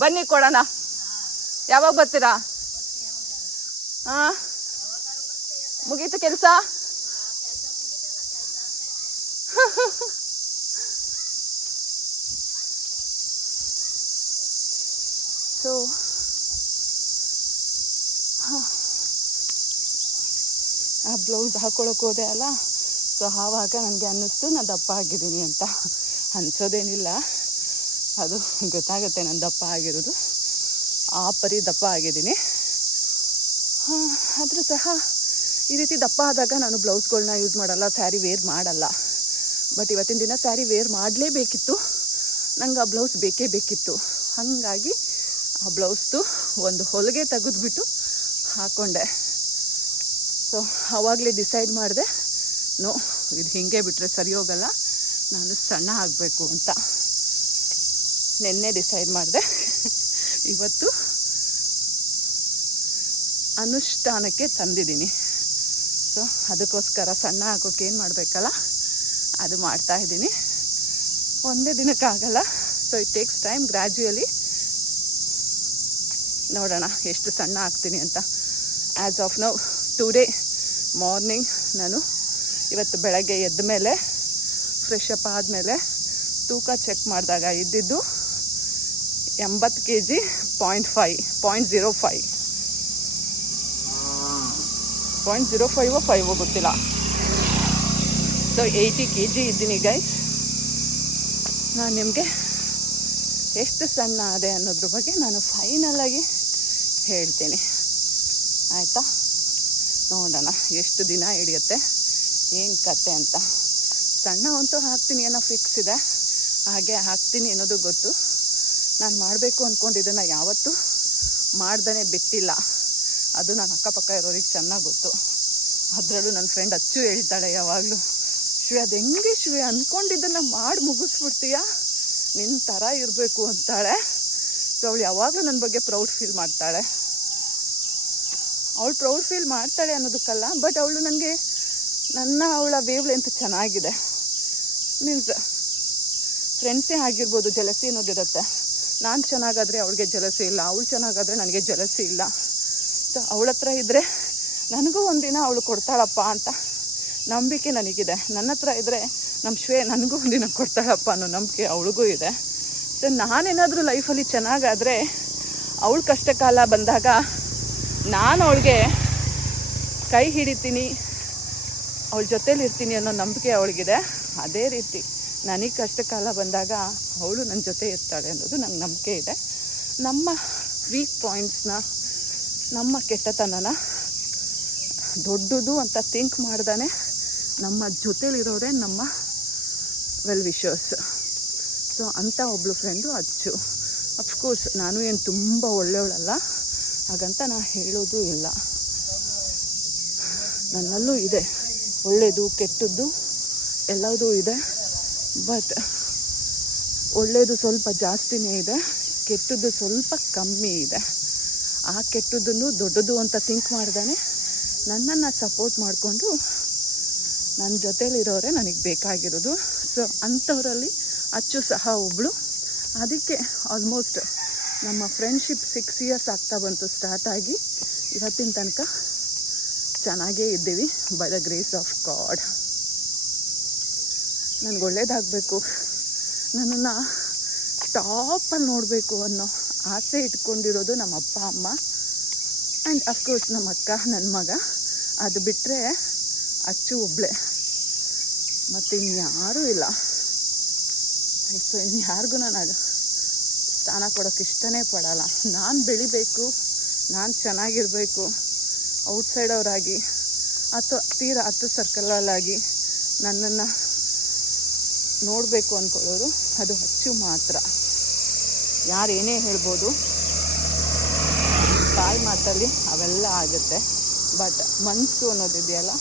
ಬನ್ನಿ ಕೊಡೋಣ. ಯಾವಾಗ ಬರ್ತೀರಾ? ಹಾ ಮುಗೀತು ಕೆಲಸ? ಸೊ ಆ ಬ್ಲೌಸ್ ಹಾಕೊಳಕ್ಕೆ ಹೋದೆ ಅಲ್ಲ? ಸೊ ಆವಾಗ ನನಗೆ ಅನ್ನಿಸ್ತು ನಾನು ದಪ್ಪ ಆಗಿದ್ದೀನಿ ಅಂತ. ಅನ್ಸೋದೇನಿಲ್ಲ. ಅದು ಗೊತ್ತಾಗುತ್ತೆ ನಾನು ದಪ್ಪ ಆಗಿರೋದು. ಆ ಪರಿ ದಪ್ಪ ಆಗಿದ್ದೀನಿ. ಆದರೂ ಸಹ ಈ ರೀತಿ ದಪ್ಪ ಆದಾಗ ನಾನು ಬ್ಲೌಸ್ಗಳನ್ನ ಯೂಸ್ ಮಾಡಲ್ಲ, ಸ್ಯಾರಿ ವೇರ್ ಮಾಡಲ್ಲ. ಬಟ್ ಇವತ್ತಿನ ದಿನ ಸ್ಯಾರಿ ವೇರ್ ಮಾಡಲೇಬೇಕಿತ್ತು. ನಂಗೆ ಆ ಬ್ಲೌಸ್ ಬೇಕೇ ಬೇಕಿತ್ತು. ಹಾಗಾಗಿ ಆ ಬ್ಲೌಸ್ದು ಒಂದು ಹೊಲಿಗೆ ತೆಗೆದುಬಿಟ್ಟು ಹಾಕ್ಕೊಂಡೆ ಸೊ ಆವಾಗಲೇ ಡಿಸೈಡ್ ಮಾಡಿದೆ ನೋ, ಇದು ಹೀಗೆ ಬಿಟ್ಟರೆ ಸರಿ ಹೋಗಲ್ಲ. ನಾನು ಸಣ್ಣ ಆಗಬೇಕು ಅಂತ ನಿನ್ನೆ ಡಿಸೈಡ್ ಮಾಡಿದೆ. ಇವತ್ತು ಅನುಷ್ಠಾನಕ್ಕೆ ತಂದಿದ್ದೀನಿ. ಸೊ ಅದಕ್ಕೋಸ್ಕರ ಸಣ್ಣ ಹಾಕೋಕೆ ಏನು ಮಾಡಬೇಕಲ್ಲ? ಅದು ಮಾಡ್ತಾ ಇದ್ದೀನಿ. ಒಂದೇ ದಿನಕ್ಕಾಗಲ್ಲ so it takes time gradually ನೋಡೋಣ ಎಷ್ಟು ಸಣ್ಣ ಆಗ್ತೀನಿ ಅಂತ. As of now today morning ನಾನು ಇವತ್ತು ಬೆಳಗ್ಗೆ ಎದ್ದ ಮೇಲೆ ಫ್ರೆಶ್ ಅಪ್ ಆದಮೇಲೆ ತೂಕ ಚೆಕ್ ಮಾಡಿದಾಗ ಇದ್ದಿದ್ದು ಎಂಬತ್ತು K G point five point zero five point zero five five ಗೊತ್ತಿಲ್ಲ. ಸೊ ಏಯ್ಟಿ ಕೆ ಜಿ ಇದ್ದೀನಿ ಗೈಸ್ ನಾನು ನಿಮಗೆ ಎಷ್ಟು ಸಣ್ಣ ಅದೇ ಅನ್ನೋದ್ರ ಬಗ್ಗೆ ನಾನು ಫೈನಲಾಗಿ ಹೇಳ್ತೀನಿ. ಆಯಿತಾ? ನೋಡೋಣ, ಎಷ್ಟು ದಿನ ಹಿಡಿಯುತ್ತೆ? ಏನು ಕತೆ ಅಂತ. ಸಣ್ಣ ಅಂತೂ ಹಾಕ್ತೀನಿ, ಏನೋ ಫಿಕ್ಸ್ ಇದೆ. ಹಾಗೆ ಹಾಕ್ತೀನಿ ಅನ್ನೋದು ಗೊತ್ತು. ನಾನು ಮಾಡಬೇಕು ಅಂದ್ಕೊಂಡಿದ್ದನ್ನು ಯಾವತ್ತೂ ಮಾಡ್ದೇ ಬಿಟ್ಟಿಲ್ಲ. ಅದು ನನ್ನ ಅಕ್ಕಪಕ್ಕ ಇರೋರಿಗೆ ಚೆನ್ನಾಗಿ ಗೊತ್ತು. ಅದರಲ್ಲೂ ನನ್ನ ಫ್ರೆಂಡ್ ಅಚ್ಚು ಹೇಳ್ತಾಳೆ ಯಾವಾಗಲೂ. ಶಿವ ಅದು ಹೆಂಗೆ ಶಿವ ಅಂದ್ಕೊಂಡಿದ್ದನ್ನು ಮಾಡಿ ಮುಗಿಸ್ಬಿಡ್ತೀಯಾ? ನಿನ್ನ ಥರ ಇರಬೇಕು ಅಂತಾಳೆ. ಸೊ ಅವಳು ಯಾವಾಗಲೂ ನನ್ನ ಬಗ್ಗೆ ಪ್ರೌಡ್ ಫೀಲ್ ಮಾಡ್ತಾಳೆ. ಅವಳು ಪ್ರೌಡ್ ಫೀಲ್ ಮಾಡ್ತಾಳೆ ಅನ್ನೋದಕ್ಕಲ್ಲ ಬಟ್ ಅವಳು ನನಗೆ ನನ್ನ ಅವಳ ವೇವ್ ಲೆಂತ್ ಚೆನ್ನಾಗಿದೆ. ಮೀನ್ಸ್ ಫ್ರೆಂಡ್ಸೇ ಆಗಿರ್ಬೋದು ಜಲಸಿ ಅನ್ನೋದಿರುತ್ತೆ ನಾನು ಚೆನ್ನಾಗಾದರೆ ಅವಳಿಗೆ ಜಲಸಿ ಇಲ್ಲ, ಅವಳು ಚೆನ್ನಾಗಾದರೆ ನನಗೆ ಜಲಸಿ ಇಲ್ಲ. ಸೊ ಅವಳ ಹತ್ರ ಇದ್ದರೆ ನನಗೂ ಒಂದಿನ ಅವಳು ಕೊಡ್ತಾಳಪ್ಪ ಅಂತ ನಂಬಿಕೆ ನನಗಿದೆ. ನನ್ನ ಹತ್ರ ಇದ್ದರೆ ನಮ್ಮ ಶ್ವೇ ನನಗೂ ಒಂದಿನ ಕೊಡ್ತಾಳಪ್ಪ ಅನ್ನೋ ನಂಬಿಕೆ ಅವಳಿಗೂ ಇದೆ. ಸೊ ನಾನೇನಾದರೂ ಲೈಫಲ್ಲಿ ಚೆನ್ನಾಗಾದರೆ ಅವಳ ಕಷ್ಟಕಾಲ ಬಂದಾಗ ನಾನು ಅವಳಿಗೆ ಕೈ ಹಿಡಿತೀನಿ ಅವಳ ಜೊತೇಲಿ ಇರ್ತೀನಿ ಅನ್ನೋ ನಂಬಿಕೆ ಅವಳಿಗಿದೆ. ಅದೇ ರೀತಿ ನನಗೆ ಕಷ್ಟ ಕಾಲ ಬಂದಾಗ ಅವಳು ನನ್ನ ಜೊತೆ ಇರ್ತಾಳೆ ಅನ್ನೋದು ನಂಗೆ ನಂಬಿಕೆ ಇದೆ. ನಮ್ಮ ವೀಕ್ ಪಾಯಿಂಟ್ಸ್ನ ನಮ್ಮ ಕೆಟ್ಟತನನ ದೊಡ್ಡದು ಅಂತ ಥಿಂಕ್ ಮಾಡ್ದಾನೆ ನಮ್ಮ ಜೊತೇಲಿರೋರೇ ನಮ್ಮ ವೆಲ್ ವಿಶರ್ಸ್ ಸೊ ಅಂಥ ಒಬ್ಳು ಫ್ರೆಂಡು ಅಚ್ಚು. ಅಫ್ಕೋರ್ಸ್ ನಾನು ಏನು ತುಂಬ ಒಳ್ಳೆಯವಳಲ್ಲ ಹಾಗಂತ ನಾನು ಹೇಳೋದು ಇಲ್ಲ. ನನ್ನಲ್ಲೂ ಇದೆ. ಒಳ್ಳೆಯದು ಕೆಟ್ಟದ್ದು ಎಲ್ಲದೂ ಇದೆ. ಬಟ್ ಒಳ್ಳೆಯದು ಸ್ವಲ್ಪ ಜಾಸ್ತಿನೇ ಇದೆ, ಕೆಟ್ಟದ್ದು ಸ್ವಲ್ಪ ಕಮ್ಮಿ ಇದೆ. ಆ ಕೆಟ್ಟದ್ದನ್ನು ದೊಡ್ಡದು ಅಂತ ಥಿಂಕ್ ಮಾಡ್ದೇ ನನ್ನನ್ನು ಸಪೋರ್ಟ್ ಮಾಡಿಕೊಂಡು ನನ್ನ ಜೊತೇಲಿರೋರೆ ನನಗೆ ಬೇಕಾಗಿರೋದು. ಸೊ ಅಂಥವರಲ್ಲಿ ಅಚ್ಚು ಸಹ ಒಬ್ಬಳು ಅದಕ್ಕೆ ಆಲ್ಮೋಸ್ಟ್ ನಮ್ಮ ಫ್ರೆಂಡ್ಶಿಪ್ ಸಿಕ್ಸ್ ಇಯರ್ಸ್ ಆಗ್ತಾ ಬಂತು ಸ್ಟಾರ್ಟಾಗಿ ಇವತ್ತಿನ ತನಕ. ಚೆನ್ನಾಗೇ ಇದ್ದೀವಿ by the grace of God ನನಗೆ ಒಳ್ಳೇದಾಗಬೇಕು. ನನ್ನನ್ನು ಟಾಪಲ್ಲಿ ನೋಡಬೇಕು ಅನ್ನೋ ಆಸೆ ಇಟ್ಕೊಂಡಿರೋದು ನಮ್ಮ ಅಪ್ಪ ಅಮ್ಮ ಆ್ಯಂಡ್ ಅಫ್ಕೋರ್ಸ್ ನಮ್ಮ ಅಕ್ಕ ನನ್ನ ಮಗ. ಅದು ಬಿಟ್ಟರೆ ಅಚ್ಚು ಒಬ್ಬಳೆ ಮತ್ತು ಇನ್ಯಾರೂ ಇಲ್ಲ. ಸೊ ಇನ್ಯಾರಿಗೂ ನಾನು ಸ್ಥಾನ ಕೊಡೋಕ್ಕೆ ಇಷ್ಟನೇ ಪಡೋಲ್ಲ. ನಾನು ಬೆಳಿಬೇಕು, ನಾನು ಚೆನ್ನಾಗಿರಬೇಕು. ಔಟ್ಸೈಡವರಾಗಿ ಅಥವಾ ತೀರ ಹತ್ತು ಸರ್ಕಲಲ್ಲಾಗಿ ನನ್ನನ್ನು ನೋಡಬೇಕು ಅಂದ್ಕೊಳ್ಳೋರು ಅದು ಅಚ್ಚು ಮಾತ್ರ. ಯಾರೇನೇ ಹೇಳ್ಬೋದು, ತಾಯಿ ಮಾತಲ್ಲಿ ಅವೆಲ್ಲ ಆಗುತ್ತೆ. ಬಟ್ ಮನಸ್ಸು ಅನ್ನೋದಿದೆಯಲ್ಲ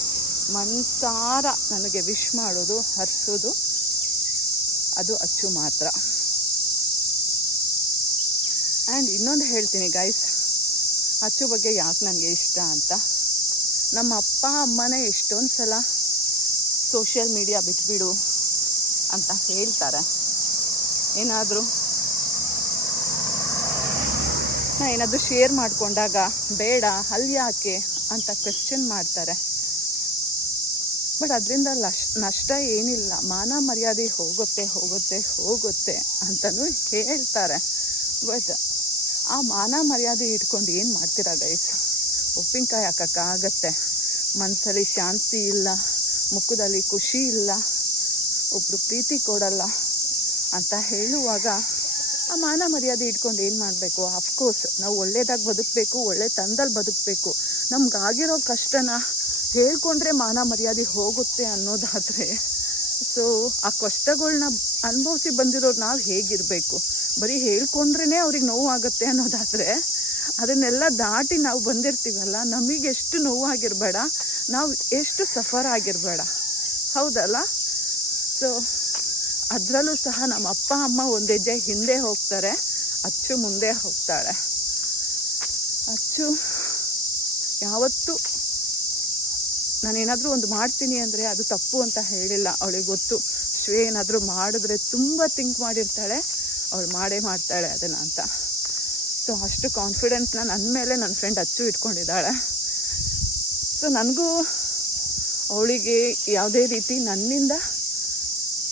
ಮನ್ಸಾರ ನನಗೆ ವಿಶ್ ಮಾಡೋದು, ಹರಿಸೋದು ಅದು ಅಚ್ಚು ಮಾತ್ರ. ಆ್ಯಂಡ್ ಇನ್ನೊಂದು ಹೇಳ್ತೀನಿ ಗೈಸ್ ಅಚ್ಚು ಬಗ್ಗೆ ಯಾಕೆ ನನಗೆ ಇಷ್ಟ ಅಂತ? ನಮ್ಮ ಅಪ್ಪ, ಅಮ್ಮನೇ ಎಷ್ಟೊಂದು ಸಲ ಸೋಷಿಯಲ್ ಮೀಡಿಯಾ ಬಿಟ್ಬಿಡು ಅಂತ ಹೇಳ್ತಾರೆ. ಏನಾದರೂ ನಾ ಏನಾದರೂ ಶೇರ್ ಮಾಡಿಕೊಂಡಾಗ ಬೇಡ, ಅಲ್ಲಿ ಯಾಕೆ ಅಂತ ಕ್ವೆಶ್ಚನ್ ಮಾಡ್ತಾರೆ. ಬಟ್ ಅದರಿಂದ ಲಶ್, ನಷ್ಟ ಏನಿಲ್ಲ. ಮಾನ ಮರ್ಯಾದೆ ಹೋಗುತ್ತೆ ಹೋಗುತ್ತೆ ಹೋಗುತ್ತೆ ಅಂತಲೂ ಹೇಳ್ತಾರೆ. ಬಟ್ ಆ ಮಾನ ಮರ್ಯಾದೆ ಇಟ್ಕೊಂಡು ಏನು ಮಾಡ್ತೀರಾ ಗೈಸ್ ಉಪ್ಪಿನಕಾಯಿ ಹಾಕೋಕ್ಕಾಗತ್ತೆ ಮನಸ್ಸಲ್ಲಿ ಶಾಂತಿ ಇಲ್ಲ, ಮುಖದಲ್ಲಿ ಖುಷಿ ಇಲ್ಲ ಒಬ್ಬರು ಪ್ರೀತಿ ಕೊಡಲ್ಲ ಅಂತ ಹೇಳುವಾಗ ಆ ಮಾನ ಮರ್ಯಾದೆ ಇಟ್ಕೊಂಡು ಏನು ಮಾಡಬೇಕು? ಅಫ್ಕೋರ್ಸ್ ನಾವು ಒಳ್ಳೇದಾಗಿ ಬದುಕಬೇಕು, ಒಳ್ಳೆ ತಂದಲ್ಲಿ ಬದುಕಬೇಕು. ನಮಗಾಗಿರೋ ಕಷ್ಟನ ಹೇಳ್ಕೊಂಡ್ರೆ ಮಾನ ಮರ್ಯಾದೆ ಹೋಗುತ್ತೆ ಅನ್ನೋದಾದರೆ ಸೊ ಆ ಕಷ್ಟಗಳನ್ನ ಅನುಭವಿಸಿ ಬಂದಿರೋರು ನಾವು ಹೇಗಿರಬೇಕು? ಬರೀ ಹೇಳ್ಕೊಂಡ್ರೇ ಅವ್ರಿಗೆ ನೋವಾಗುತ್ತೆ ಅನ್ನೋದಾದರೆ ಅದನ್ನೆಲ್ಲ ದಾಟಿ ನಾವು ಬಂದಿರ್ತೀವಲ್ಲ, ನಮಗೆ ಎಷ್ಟು ನೋವಾಗಿರಬೇಡ, ನಾವು ಎಷ್ಟು ಸಫರ್ ಆಗಿರಬೇಡ. ಹೌದಲ್ಲ? ಸೊ ಅದರಲ್ಲೂ ಸಹ ನಮ್ಮ ಅಪ್ಪ, ಅಮ್ಮ ಒಂದು ಹೆಜ್ಜೆ ಹಿಂದೆ ಹೋಗ್ತಾರೆ, ಅಚ್ಚು ಮುಂದೆ ಹೋಗ್ತಾಳೆ. ಅಚ್ಚು, ಯಾವತ್ತೂ ನಾನೇನಾದರೂ ಒಂದು ಮಾಡ್ತೀನಿ ಅಂದರೆ ಅದು ತಪ್ಪು ಅಂತ ಹೇಳಿಲ್ಲ. ಅವಳಿಗೆ ಗೊತ್ತು. ಶ್ವೇ ಏನಾದರೂ ಮಾಡಿದ್ರೆ ತುಂಬ ಥಿಂಕ್ ಮಾಡಿರ್ತಾಳೆ. ಅವಳು ಮಾಡೇ ಮಾಡ್ತಾಳೆ ಅದನ್ನು ಅಂತ. ಸೊ ಅಷ್ಟು ಕಾನ್ಫಿಡೆನ್ಸ್ನ ನನ್ನ ಮೇಲೆ ನನ್ನ ಫ್ರೆಂಡ್ ಅಚ್ಚು ಇಟ್ಕೊಂಡಿದ್ದಾಳೆ. ಸೊ ನನಗೂ ಅವಳಿಗೆ ಯಾವುದೇ ರೀತಿ ನನ್ನಿಂದ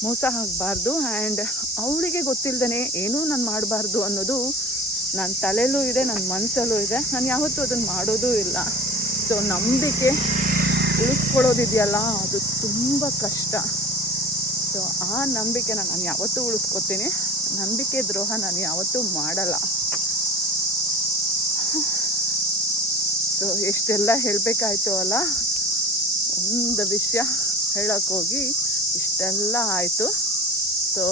ಮೋಸ ಆಗಬಾರ್ದು ಆ್ಯಂಡ್ ಅವಳಿಗೆ ಗೊತ್ತಿಲ್ಲದೇ ಏನೂ ನಾನು ಮಾಡಬಾರ್ದು ಅನ್ನೋದು ನನ್ನ ತಲೆಯಲ್ಲೂ ಇದೆ ನನ್ನ ಮನಸ್ಸಲ್ಲೂ ಇದೆ. ನಾನು ಯಾವತ್ತೂ ಅದನ್ನು ಮಾಡೋದೂ ಇಲ್ಲ. ಸೊ ನಂಬಿಕೆ ಉಳಿಸ್ಕೊಳ್ಳೋದಿದೆಯಲ್ಲ, ಅದು ತುಂಬ ಕಷ್ಟ. ಸೊ ಆ ನಂಬಿಕೆನ ನಾನು ಯಾವತ್ತೂ ಉಳಿಸ್ಕೊತೀನಿ. ನಂಬಿಕೆ ದ್ರೋಹ ನಾನು ಯಾವತ್ತೂ ಮಾಡಲ್ಲ. ಸೊ ಎಷ್ಟೆಲ್ಲ ಹೇಳಬೇಕಾಯ್ತು ಅಲ್ಲ? ಒಂದು ವಿಷಯ ಹೇಳೋಕ್ಕೋಗಿ ಇಷ್ಟೆಲ್ಲ ಆಯಿತು. ಸೊ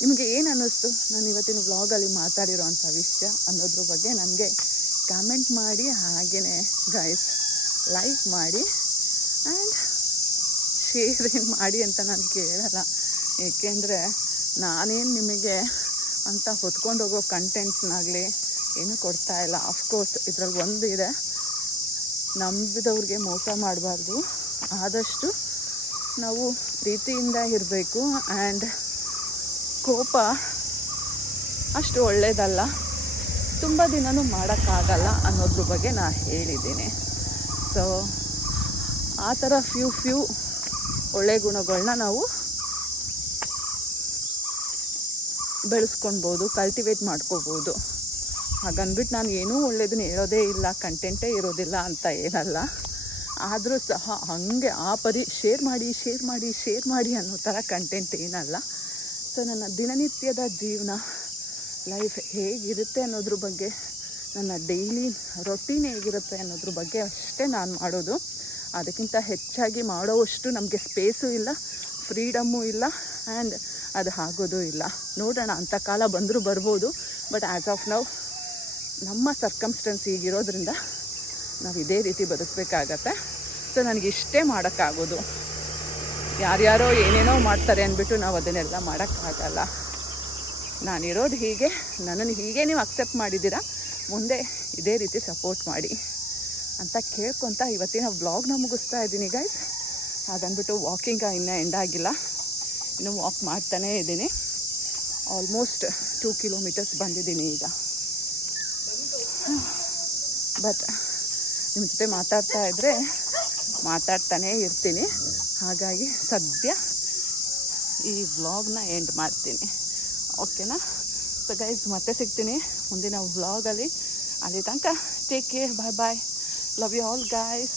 ನಿಮಗೆ ಏನು ಅನ್ನಿಸ್ತು? ನಾನು ಇವತ್ತಿನ ವ್ಲಾಗಲ್ಲಿ ಮಾತಾಡಿರೋವಂಥ ವಿಷಯ ಅನ್ನೋದ್ರ ಬಗ್ಗೆ ನನಗೆ ಕಾಮೆಂಟ್ ಮಾಡಿ ಹಾಗೆಯೇ ಗೈಸ್ ಲೈಕ್ ಮಾಡಿ ಆ್ಯಂಡ್ ಶೇರ್ ಏನು ಮಾಡಿ ಅಂತ ನಾನು ಕೇಳಲ್ಲ. ಏಕೆಂದರೆ ನಾನೇನು ನಿಮಗೆ ಅಂತ ಹೊತ್ಕೊಂಡು ಹೋಗೋ ಕಂಟೆಂಟ್ಸ್ನಾಗಲಿ ಏನೂ ಕೊಡ್ತಾ ಇಲ್ಲ. ಅಫ್ಕೋರ್ಸ್ ಇದ್ರಲ್ಲಿ ಒಂದು ಇದೆ. ನಂಬಿದವ್ರಿಗೆ ಮೋಸ ಮಾಡಬಾರ್ದು. ಆದಷ್ಟು ನಾವು ಪ್ರೀತಿಯಿಂದ ಇರಬೇಕು. ಆ್ಯಂಡ್ ಕೋಪ ಅಷ್ಟು ಒಳ್ಳೆಯದಲ್ಲ ತುಂಬ ದಿನವೂ ಮಾಡೋಕ್ಕಾಗಲ್ಲ ಅನ್ನೋದ್ರ ಬಗ್ಗೆ ನಾನು ಹೇಳಿದ್ದೀನಿ. ಸೊ ಆ ಥರ ಫ್ಯೂ ಫ್ಯೂ ಒಳ್ಳೆ ಗುಣಗಳನ್ನ ನಾವು ಬೆಳೆಸ್ಕೊಳ್ಬೋದು ಕಲ್ಟಿವೇಟ್ ಮಾಡ್ಕೋಬೋದು ಹಾಗಂದ್ಬಿಟ್ಟು ನಾನು ಏನೂ ಒಳ್ಳೇದನ್ನ ಹೇಳೋದೇ ಇಲ್ಲ ಕಂಟೆಂಟೇ ಇರೋದಿಲ್ಲ ಅಂತ ಏನಲ್ಲ. ಆದರೂ ಸಹ ಹಾಗೆ ಆ ಪರಿ ಶೇರ್ ಮಾಡಿ ಶೇರ್ ಮಾಡಿ ಶೇರ್ ಮಾಡಿ ಅನ್ನೋ ಥರ ಕಂಟೆಂಟ್ ಏನಲ್ಲ. ಸೊ ನನ್ನ ದಿನನಿತ್ಯದ ಜೀವನ ಲೈಫ್ ಹೇಗಿರುತ್ತೆ ಅನ್ನೋದ್ರ ಬಗ್ಗೆ, ನನ್ನ ಡೈಲಿ ರೊಟೀನ್ ಹೇಗಿರುತ್ತೆ ಅನ್ನೋದ್ರ ಬಗ್ಗೆ ಅಷ್ಟೇ ನಾನು ಮಾಡೋದು. ಅದಕ್ಕಿಂತ ಹೆಚ್ಚಾಗಿ ಮಾಡೋವಷ್ಟು ನಮಗೆ ಸ್ಪೇಸು ಇಲ್ಲ. ಫ್ರೀಡಮ್ಮು ಇಲ್ಲ ಆ್ಯಂಡ್ ಅದು ಆಗೋದು ಇಲ್ಲ. ನೋಡೋಣ ಅಂಥ ಕಾಲ ಬಂದರೂ ಬರ್ಬೋದು ಬಟ್ ಆ್ಯಸ್ ಆಫ್ ನೌ ನಮ್ಮ ಸರ್ಕಮ್ಸ್ಟೆನ್ಸ್ ಈಗಿರೋದ್ರಿಂದ ನಾವು ಇದೇ ರೀತಿ ಬದುಕಬೇಕಾಗತ್ತೆ. ಸೊ ನನಗೆ ಇಷ್ಟೇ ಮಾಡೋಕ್ಕಾಗೋದು. ಯಾರ್ಯಾರೋ ಏನೇನೋ ಮಾಡ್ತಾರೆ ಅಂದ್ಬಿಟ್ಟು ನಾವು ಅದನ್ನೆಲ್ಲ ಮಾಡೋಕ್ಕಾಗಲ್ಲ. ನಾನಿರೋದು ಹೀಗೆ, ನನ್ನನ್ನು ಹೀಗೆ ನೀವು ಅಕ್ಸೆಪ್ಟ್ ಮಾಡಿದ್ದೀರಾ? ಮುಂದೆ ಇದೇ ರೀತಿ ಸಪೋರ್ಟ್ ಮಾಡಿ ಅಂತ ಕೇಳ್ಕೊತ ಇವತ್ತಿನ ಬ್ಲಾಗ್ನ ಮುಗಿಸ್ತಾ ಇದ್ದೀನಿ ಗೈಸ್ ಹಾಗಂದ್ಬಿಟ್ಟು ವಾಕಿಂಗ ಇನ್ನೂ ಎಂಡ್ ಆಗಿಲ್ಲ. ಇನ್ನು ವಾಕ್ ಮಾಡ್ತಾನೇ ಇದ್ದೀನಿ. ಆಲ್ಮೋಸ್ಟ್ ಟೂ ಕಿಲೋಮೀಟರ್ಸ್ ಬಂದಿದ್ದೀನಿ ಈಗ. ಬಟ್ ನಿಮ್ಮ ಜೊತೆ ಮಾತಾಡ್ತಾ ಇದ್ದರೆ ಮಾತಾಡ್ತಾನೇ ಇರ್ತೀನಿ. ಹಾಗಾಗಿ ಸದ್ಯ ಈ ವ್ಲಾಗ್ನ ಎಂಡ್ ಮಾಡ್ತೀನಿ. ಓಕೆನಾ ಸೊ ಗೈಸ್ ಮತ್ತೆ ಸಿಗ್ತೀನಿ ಮುಂದಿನ ವ್ಲಾಗಲ್ಲಿ ಅಲ್ಲಿ. ತನಕ take care bye bye love you all guys